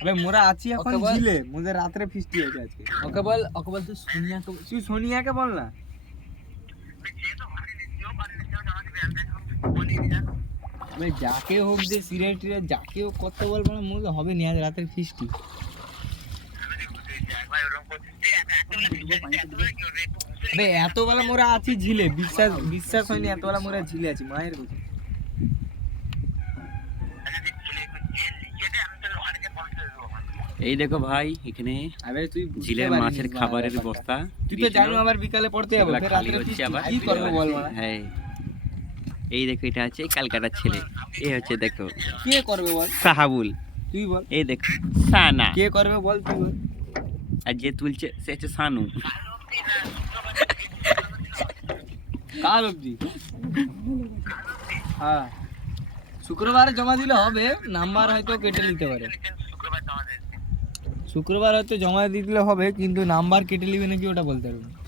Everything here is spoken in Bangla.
আবে মোরা আছি এখন ঝিলে, মোদের রাত্রে ফিস্টি আছে আজকে। ওকে বল তুই সোনিয়াকে বল না। আবে যাকে হোক যে সিরিয়াস যাকে হোক কত বল, মানে মোদের হবে নি আজ রাতের ফিস্টি। আবে এত বেলা মোরা আছি ঝিলে, বিশ্বাস হয়নি এত বেলা মোরা ঝিলে আছি মায়ের কথা। এই দেখো ভাই এখানে আবে তুই ঝিলের মাছের খাবারের বস্তা। তুই তো জানো আবার বিকালে পড়তে যাবো, ফের রাতে হচ্ছে আবার কি করব বল মারা। হ্যাঁ এই দেখো এটা আছে কালকাটার ছেলে, এই হচ্ছে দেখো কে করবে বল, সাহাবুল। তুই বল এই দেখো সানা, কে করবে বল তুই বল। আর যে তুলছে সে হচ্ছে সানু। কাল অবধি? হ্যাঁ শুক্রবারে জমা দিলে হবে, নাম্বার হয়তো কেটে নিতে পারে। শুক্রবার হয়তো জমা দিয়ে দিলে হবে, কিন্তু নাম্বার কেটে নিবে নাকি ওটা বলতে পারবো না।